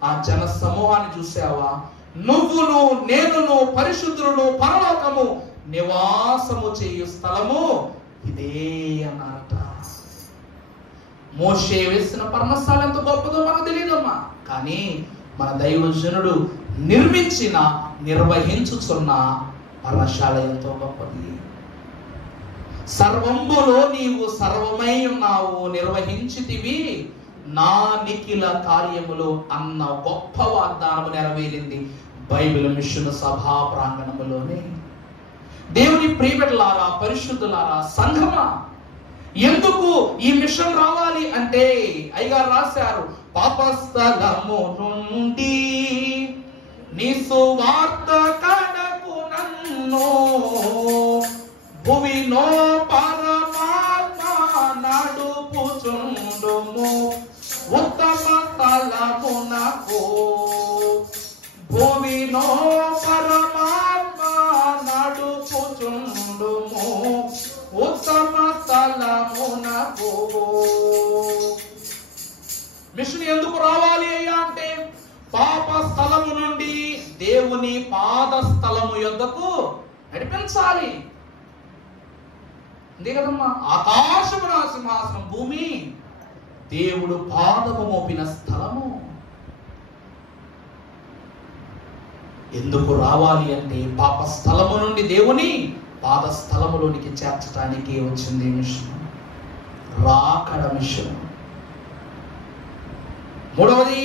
ఆ జన సమూహాన్ని చూసావా, నువ్వును నేనును పరిశుద్ధులను పరలోకము నివాసము చేయు స్థలము ఇదే అన్నారట. మోషే వేసిన పర్ణశాల ఎంత గొప్పదో మనకు తెలియదమ్మా, కానీ మన దైవజనుడు నిర్వహించుచున్న పర్ణశాల ఎంతో గొప్పది. సర్వంబులో నీవు సర్వమై ఉన్నావు, నిర్వహించితివి నా నిఖిల కార్యములు అన్న గొప్ప వాగ్దానము నెరవేరింది బైబిల్ మిషన్ సభా ప్రాంగణములోనే. దేవుని ప్రియబిడ్డలారా, పరిశుద్ధులారా, సంఘమా, ఎందుకు ఈ మిషన్ రావాలి అంటే అయ్యగారు రాశారు, పాపస్థలము నుండి నీ సువార్త కడకు నన్ను, భువిలో పరమాత్మ నడుపుచుండుము ఉత్తమ స్థలమునకు, భూమిలో పరమాత్మ నడుపుచుండుము ఉత్తమ స్థలమునకు. మిషన్ ఎందుకు రావాలి అయ్యా అంటే, పాప స్థలము నుండి దేవుని పాద స్థలము యొద్దకు నడిపించాలి. అంతే కదమ్మా, ఆకాశము నా సింహాసనం, భూమి దేవుడు పాదము మోపిన స్థలము. ఎందుకు రావాలి అంటే, పాప స్థలము నుండి దేవుని పాద స్థలములోనికి చేర్చడానికి వచ్చింది మిషన్, రాకడ మిషన్. మూడవది,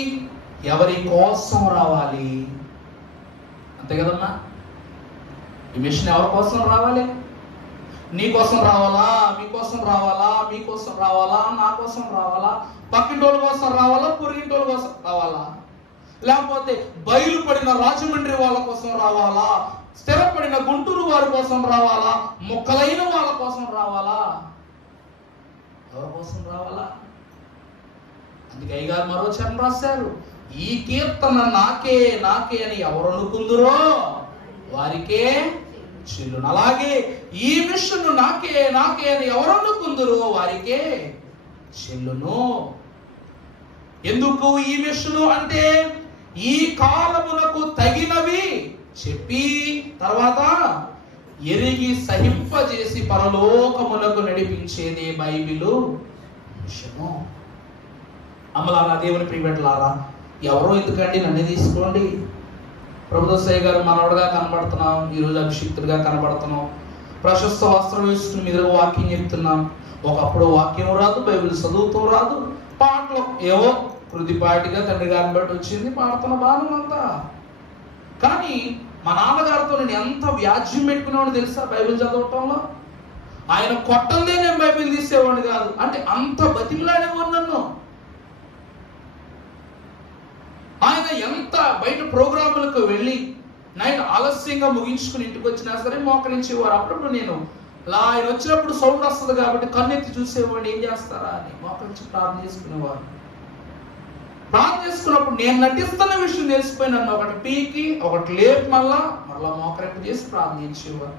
ఎవరి కోసం రావాలి, అంతే కదమ్మా. ఈ మిషన్ ఎవరి కోసం రావాలి? నీ కోసం రావాలా, మీకోసం రావాలా, మీకోసం రావాలా, నా కోసం రావాలా, పక్కింటోళ్ళ కోసం రావాలా, పొరిగింటోళ్ళ కోసం రావాలా, లేకపోతే బయలుపడిన రాజమండ్రి వాళ్ళ కోసం రావాలా, స్థిరపడిన గుంటూరు వారి కోసం రావాలా, మొక్కలైన వాళ్ళ కోసం రావాలా, ఎవరి కోసం రావాలా? అందుకే అయ్యగారు మరో చరణం రాశారు, ఈ కీర్తన నాకే నాకే అని ఎవరు అనుకుందురో వారికే చెల్లును. అలాగే ఈ మిషన్ నాకే నాకే అని ఎవరు అనుకుందురో వారికే చెల్లును. ఎందుకు ఈ మిషన్ అంటే, ఈ కాలమునకు తగినవి చెప్పి తర్వాత ఎరిగి సహింపజేసి పరలోకమునకు నడిపించేదే బైబిలు మిషను. అమ్మలారా, దేవుని ప్రియబిడ్డలారా, ఎవరో ఎందుకండి, నన్ను తీసుకోండి. ప్రభుదోసయ్య గారు మనవడుగా కనబడుతున్నాం, ఈరోజు అభిషిక్తుడిగా కనబడుతున్నాం, ప్రశస్త వస్త్రం వేసుకుని మీద వాక్యం చెప్తున్నాం. ఒకప్పుడు వాక్యం రాదు, బైబిల్ చదువుతూ రాదు, పాటలు ఏవో కృతిపాటిగా తండ్రి గారిని బట్టి వచ్చింది, పాడుతున్న బాధనంతా. కానీ మా నాన్నగారితో నేను ఎంత వ్యాజ్యం పెట్టుకునేవాడు తెలుసా బైబిల్ చదవటంలో. ఆయన కొట్టందే నేను బైబిల్ తీసేవాడిని కాదు, అంటే అంత బతిమలాడేవాడు నన్ను. ఆయన ఎంత బయట ప్రోగ్రాములకు వెళ్ళి నైట్ ఆలస్యంగా ముగించుకుని ఇంటికి వచ్చినా సరే మోకరించేవారు. అప్పుడప్పుడు నేను ఆయన వచ్చినప్పుడు సౌండ్ వస్తుంది కాబట్టి కన్నెత్తి చూసేవాడిని, ఏం చేస్తారా అని మోకరించి ప్రార్థన చేసుకునేవారు. ప్రార్థన చేసుకున్నప్పుడు నేను నటిస్తున్న విషయం తెలిసిపోయి నన్ను ఒకటి పీకి ఒకటి లేపు మళ్ళా మోకరింపు చేసి ప్రార్థించేవారు.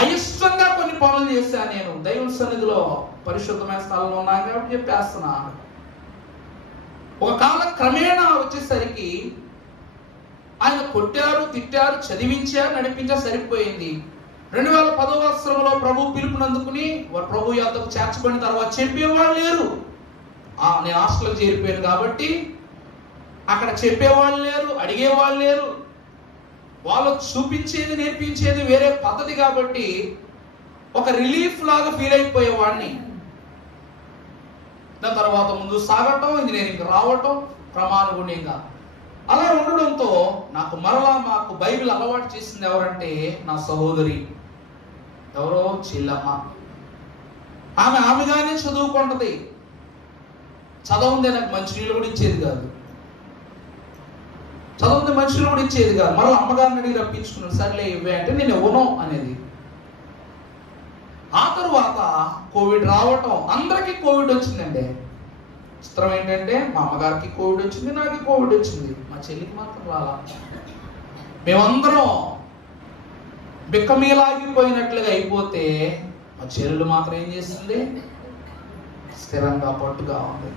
అయిష్టంగా కొన్ని పనులు చేశాను నేను. దైవ సన్నిధిలో పరిశుద్ధమైన స్థలంలో ఉన్నాను కాబట్టి చెప్పేస్తున్నాను. ఒక కాల క్రమేణా వచ్చేసరికి ఆయన కొట్టారు, తిట్టారు, చదివించారు, నడిపించారు, సరిపోయింది. 2010 ప్రభు పిలుపునందుకుని వారు ప్రభు యొద్దకు చేర్చబడిన తర్వాత చెప్పేవాళ్ళు లేరు. నేను హాస్టల్కి చేరిపోయాను కాబట్టి అక్కడ చెప్పేవాళ్ళు లేరు, అడిగేవాళ్ళు లేరు. వాళ్ళు చూపించేది నేర్పించేది వేరే పద్ధతి కాబట్టి ఒక రిలీఫ్ లాగా ఫీల్ అయిపోయేవాడిని. దాని తర్వాత ముందు సాగటం, ఇంజనీరింగ్ రావటం క్రమానుగుణంగా అలా ఉండడంతో మాకు బైబిల్ అలవాటు చేసింది ఎవరంటే నా సహోదరి, ఎవరో చెల్లమ్మ. ఆమెగానే చదువుకుంటది. చదవందే నాకు మంచినీళ్ళు కూడా ఇచ్చేది కాదు. మరలా అమ్మగారిని అడిగి రప్పించుకున్నాను. సర్లే ఇవే అంటే నేను ఇవ్వను అనేది. ఆ తరువాత కోవిడ్ రావటం, అందరికీ కోవిడ్ వచ్చిందండి. చిత్రం ఏంటంటే మా అమ్మగారికి కోవిడ్ వచ్చింది, నాకు కోవిడ్ వచ్చింది, మా చెల్లికి మాత్రం రాలా. మేమందరం బిక్కమీలాగిపోయినట్లుగా అయిపోతే మా చెల్లెలు మాత్రం ఏం చేస్తుంది, స్థిరంగా పట్టుగా ఉంది.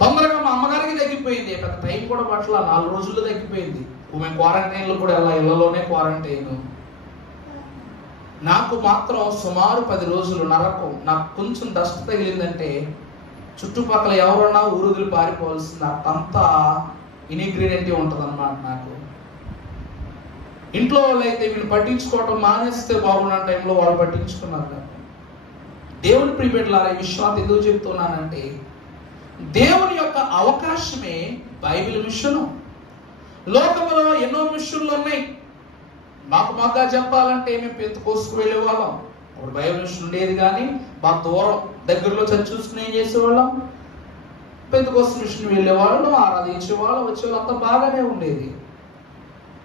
తొందరగా మా అమ్మగారికి తగ్గిపోయింది. పెద్ద టైం కూడా పట్ల 4 రోజుల్లో తగ్గిపోయింది. మేము క్వారంటైన్లో కూడా ఇళ్లలోనే క్వారంటైన్. నాకు మాత్రం సుమారు 10 రోజులు నరకం. నాకు కొంచెం డస్ట్ తగిలిందంటే చుట్టుపక్కల ఎవరన్నా ఊరుదులు పారిపోవాల్సింది. అంతా ఇన్గ్రీడియంట్ ఉంటుంది అన్నమాట. నాకు ఇంట్లో వాళ్ళు అయితే వీళ్ళు పట్టించుకోవటం మానేస్తే బాగున్న టైంలో వాళ్ళు పట్టించుకున్నారు. నాకు దేవుని ప్రియబిడ్డలారా, ఈ విషయాన్ని ఎందుకు చెప్తున్నానంటే దేవుని యొక్క అవకాశమే బైబిల్ మిషను. లోకంలో ఎన్నో మిషన్లు ఉన్నాయి. మాకుగా చెప్పాలంటే మేము పెంతెకోస్తుకు వెళ్ళేవాళ్ళం. ఇప్పుడు బైబిల్ మిషన్ ఉండేది కానీ మాకు దూరం, దగ్గరలో చర్చ చూసుకుని ఏం చేసేవాళ్ళం, పెంతెకోస్తు మిషన్ వెళ్ళేవాళ్ళం, ఆరాధించేవాళ్ళం, వచ్చేవాళ్ళు, అంతా బాగానే ఉండేది.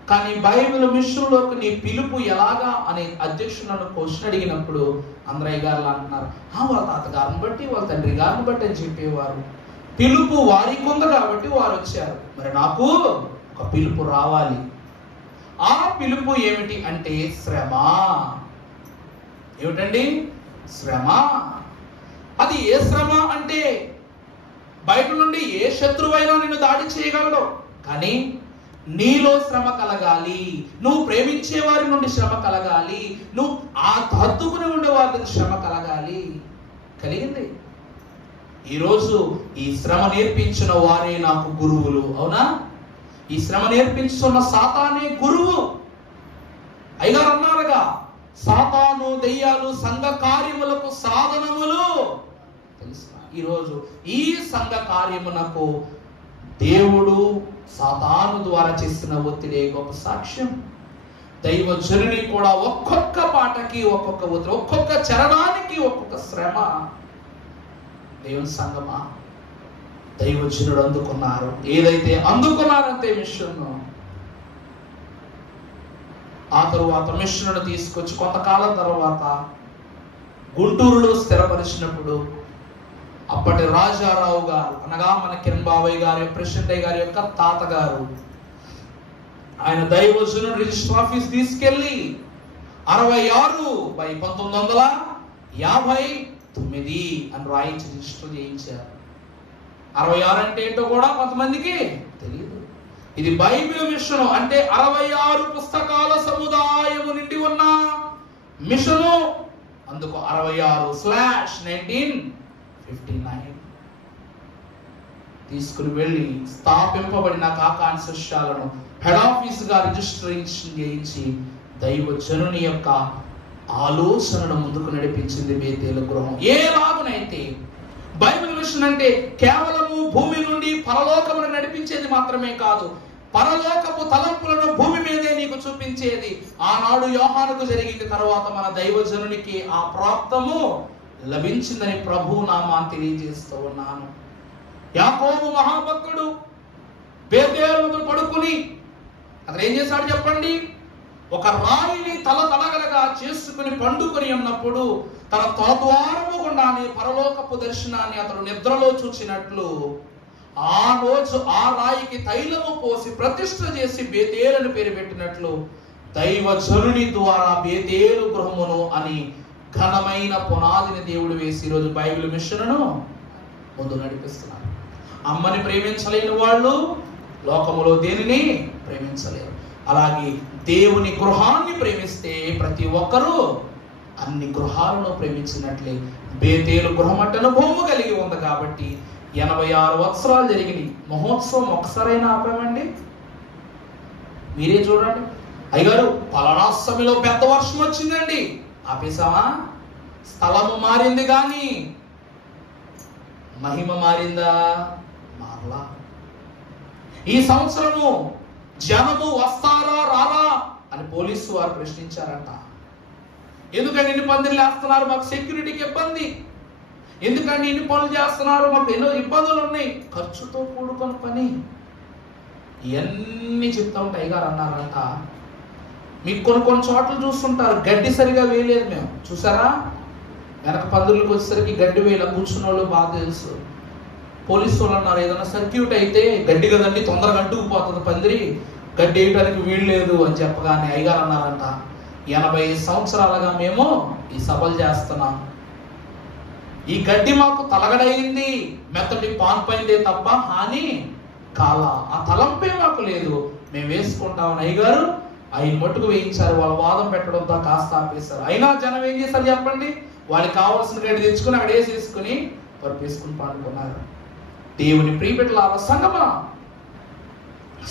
కానీ బైబిల్ మిషన్లోకి నీ పిలుపు ఎలాగా అనే అధ్యక్షుడు నన్ను క్వశ్చన్ అడిగినప్పుడు అందరయ్య గారు అంటున్నారు, వాళ్ళ తాతగారిని బట్టి వాళ్ళ తండ్రి గారిని బట్టి అని చెప్పేవారు. పిలుపు వారికి ఉంది కాబట్టి వారు వచ్చారు. మరి నాకు ఒక పిలుపు రావాలి. ఆ పిలుపు ఏమిటి అంటే శ్రమ. ఏమిటండి? శ్రమ. అది ఏ శ్రమ అంటే బయట నుండి ఏ శత్రువైనా నిన్ను దాడి చేయగలడు, కానీ నీలో శ్రమ కలగాలి. నువ్వు ప్రేమించే వారి నుండి శ్రమ కలగాలి. నువ్వు హత్తుకుని ఉండే వారికి శ్రమ కలగాలి. కలిగింది. ఈరోజు ఈ శ్రమ నేర్పించిన వారే నాకు గురువులు. అవునా? ఈ శ్రమ నేర్పించుతున్న సాతానే గురువు. అయ్యగారు అన్నారుగా, సాతాను దెయ్యాలు సంఘ కార్యములకు సాధనములు. తెలుసా? ఈరోజు ఈ సంఘ కార్యమునకు దేవుడు సాతాను ద్వారా చేసిన ఒత్తిడే గొప్ప సాక్ష్యం. దైవజనుని కూడా ఒక్కొక్క పాటకి ఒక్కొక్క ఒత్తిడి, ఒక్కొక్క చరణానికి ఒక్కొక్క శ్రమ. దేవుని సంగమా, దైవజనుడు అందుకున్నారు. ఏదైతే అందుకున్నారంతే మిషన్ను. ఆ తరువాత మిషన్ను తీసుకొచ్చి కొంతకాలం తర్వాత గుంటూరులో స్థిరపరిచినప్పుడు అప్పటి రాజారావు గారు, అనగా మన కిరణ్ బాబయ్య గారి, ప్రెసిడెంట్ గారి యొక్క తాతగారు, ఆయన దైవజనుడు రిజిస్టర్ ఆఫీస్ తీసుకెళ్లి 66/1959 అని రాయించి రిజిస్టర్ చేయించారు. 66 అంటే ఏంటో కూడా కొంతమందికి తెలియదు. ఇది బైబిల్ మిషను. అంటే 66 పుస్తకాల సముదాయము నిండి ఉన్న మిషను. అందుకు 66/1959 తీసుకుని వెళ్ళి స్థాపింపబడిన కాకాన్శాలను హెడ్ ఆఫీస్ గా రిజిస్ట్రేషన్ చేయించి దైవజనుని యొక్క ఆలోచనను ముందుకు నడిపించింది బేతేలు గృహం. ఏలాగునైతే బైబిల్ మిషన్ అంటే కేవలము భూమి నుండి పరలోకమును నడిపించేది మాత్రమే కాదు, పరలోకపు తలంపులను భూమి మీదే నీకు చూపించేది. ఆనాడు యోహానుకు జరిగింది. తర్వాత మన దైవజనునికి ఆ ప్రాప్తము లభించిందని ప్రభు నామాన్ని తెలియజేస్తూ ఉన్నాను. యాకోబు మహాభక్తుడు బేతేలు పడుకుని అతను ఏం చేశాడు చెప్పండి? ఒక రాయిని తలతలగలగా చేసుకుని పండుకొని ఉన్నప్పుడు తన తలద్వారము గుండానే పరలోకపు దర్శనాన్ని అతడు నిద్రలో చూచినట్లు ఆ రోజు ఆ రాయికి తైలము పోసి ప్రతిష్ఠ చేసి బేతేలుని పేరు పెట్టినట్లు దైవజనుని ద్వారా బేతేలు గృహమును అని ఘనమైన పునాదిని దేవుడు వేసి ఈరోజు బైబిల్ మిషన్ను ముందు నడిపిస్తున్నారు. అమ్మని ప్రేమించలేని వాళ్ళు లోకములో దేనిని ప్రేమించలేరు. అలాగే దేవుని గృహాన్ని ప్రేమిస్తే ప్రతి ఒక్కరూ అన్ని గృహాలను ప్రేమించినట్లే బేతేలు గృహం అంటే అనుభవము కలిగి ఉంది. కాబట్టి 86 వత్సరాలు జరిగింది. మహోత్సవం ఒక్కసారైనా ఆపామండి? మీరే చూడండి. అయ్యగారు పలానా సమయంలో పెద్ద వర్షం వచ్చిందండి, ఆపేసామా? స్థలము మారింది కానీ మహిమ మారిందా? మారలా. ఈ సంవత్సరము జనము వస్తారా రారా అని పోలీసు వారు ప్రశ్నించారంట. ఎందుకంటే ఇన్ని పందిర్లు వేస్తున్నారు, మాకు సెక్యూరిటీకి ఇబ్బంది. ఎందుకంటే ఇన్ని పనులు చేస్తున్నారు, మాకు ఎన్నో ఇబ్బందులు ఉన్నాయి, ఖర్చుతో కూడుకున్న పని. ఇవన్నీ చెప్తా ఉంటాయి. అయ్యగారు అన్నారంట, మీకు కొన్ని చోట్ల చూస్తుంటారు గడ్డి సరిగా వేయలేదు. మేము చూసారా, వెనక పందిర్లకు వచ్చేసరికి గడ్డి వేయాల, కూర్చున్న వాళ్ళు బాగా తెలుసు. పోలీసు వాళ్ళు అన్నారు, ఏదైనా సర్క్యూట్ అయితే గడ్డి కదండి, తొందరగా అంటుకుపోతుంది పందిరి, గడ్డి వేయడానికి వీలు లేదు అని చెప్పగానే అయ్యగారు అన్నారంట, 80 సంవత్సరాలుగా మేము ఈ సభలు చేస్తున్నాం, ఈ గడ్డి మాకు తలగడైంది, మెత్తటి పాన్పైందే తప్ప హాని కాల, ఆ తలంపే మాకు లేదు, మేము వేసుకుంటామని అయ్యగారు ఆయన మట్టుకు వేయించారు. వాళ్ళ వాదం పెట్టడంతో కాస్త ఆపేశారు. అయినా జనం ఏం చేశారు చెప్పండి? వాళ్ళకి కావాల్సిన గడ్డి తెచ్చుకుని అక్కడ వేసేసుకుని పరిపేసుకుని పండుకున్నారు. దేవుని ప్రియబిడ్డలారా, సంగమా,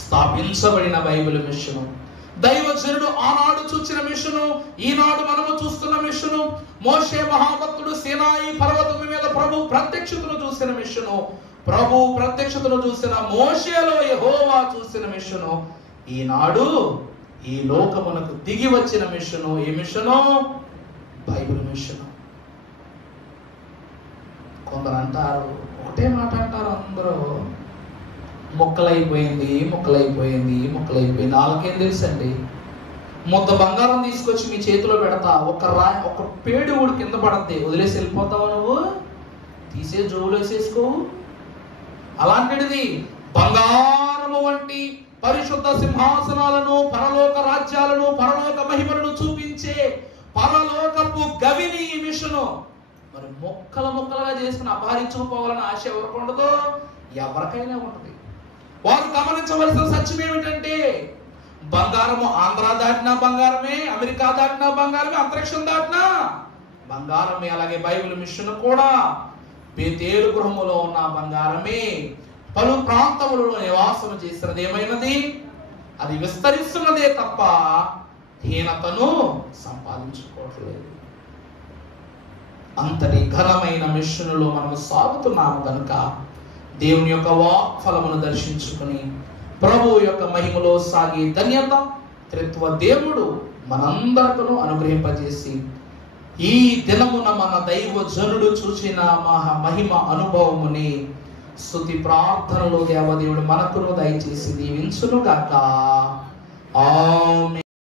స్థాపించబడిన బైబిల్ మిషను, దైవజనుడు ఆనాడు చూసిన మిషను, ఈనాడు మనము చూస్తున్న మిషను, మోషే మహాభక్తుడు సీనాయి పర్వతం మీద ప్రభు ప్రత్యక్షతను చూసిన మిషను, ప్రభు ప్రత్యక్షతను చూసిన మోషేలో యెహోవా చూసిన మిషను, ఈనాడు ఈ లోకమునకు దిగి వచ్చిన మిషను. ఏ మిషను? Bible machine. కొందరు అంటారు, ఒకటే మాట అంటారు అందరూ, మొక్కలైపోయింది మొక్కలైపోయింది మొక్కలైపోయింది. వాళ్ళకేం తెలుసండి? ముద్ద బంగారం తీసుకొచ్చి మీ చేతిలో పెడతా, ఒక పేడు ఊడి కింద పడద్ది, వదిలేసి వెళ్ళిపోతావు నువ్వు, తీసే జోలు వేసేసుకోవు. అలాంటిది బంగారము వంటి పరిశుద్ధ సింహాసనాలను, పరలోక రాజ్యాలను, పరలోక మహిమలను చూపించే పరలోకపు గవిని ఈ మిషను. మరి ముక్కలుగా చేసుకుని అపహరించుకుపోవాలని ఆశ ఎవరికి ఉండదో? ఎవరికైనా ఉంటుంది. వారు గమనించవలసిన సత్యం ఏమిటంటే, బంగారము ఆంధ్ర దాటినా బంగారమే, అమెరికా దాటినా బంగారమే, అంతరిక్షం దాటినా బంగారమే. అలాగే బైబిల్ మిషన్ కూడా బేతేలు గృహములో ఉన్న బంగారమే. పలు ప్రాంతములలో నివాసం చేసినది ఏమైనది? అది విస్తరిస్తున్నదే తప్ప హీనతను సంపాదించుకోవట్లేదు. అంతటి ఘనమైన మిషనులో మనము సాగుతున్నాము కనుక దేవుని యొక్క వాక్ఫలమును దర్శించుకుని ప్రభువు యొక్క మహిమలో సాగే ధన్యత త్రిత్వ దేవుడు మనందరికను అనుగ్రహింపజేసి, ఈ దినమున మన దైవజనుడు చూసిన మహిమ అనుభవముని స్తుతి ప్రార్థనలో దేవదేవుడు మనకును దయచేసి దీవించును గాక. ఆమేన్.